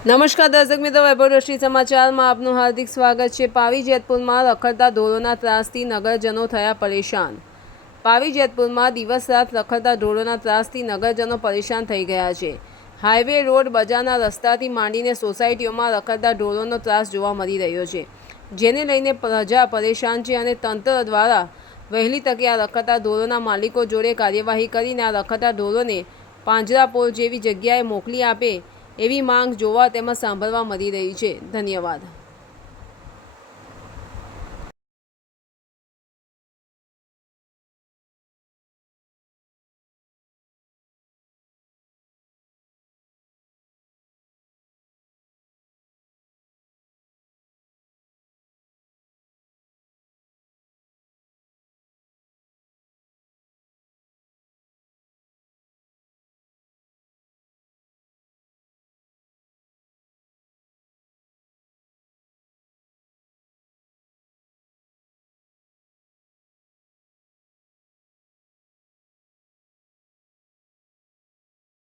નમસ્કાર દર્શક મિત્રો, વૈભવદ્રષ્ટિ સમાચારમાં આપનું હાર્દિક સ્વાગત છે। પાવી જેતપુરમાં રખડતા ઢોરોના ત્રાસથી નગરજનો થયા પરેશાન। પાવી જેતપુરમાં દિવસ રાત રખડતા ઢોરોના ત્રાસથી નગરજનો પરેશાન થઈ ગયા છે। હાઈવે રોડ, બજારના રસ્તાથી માંડીને સોસાયટીઓમાં રખડતા ઢોરોનો ત્રાસ જોવા મળી રહ્યો છે, જેને લઈને પ્રજા પરેશાન છે અને તંત્ર દ્વારા વહેલી તકે આ રખડતા ઢોરોના માલિકો જોડે કાર્યવાહી કરીને આ રખડતા ઢોરોને પાંજરાપોળ જેવી જગ્યાએ મોકલી આપે એવી માંગ જોવા તેમજ સાંભળવા મળી રહી છે। ધન્યવાદ।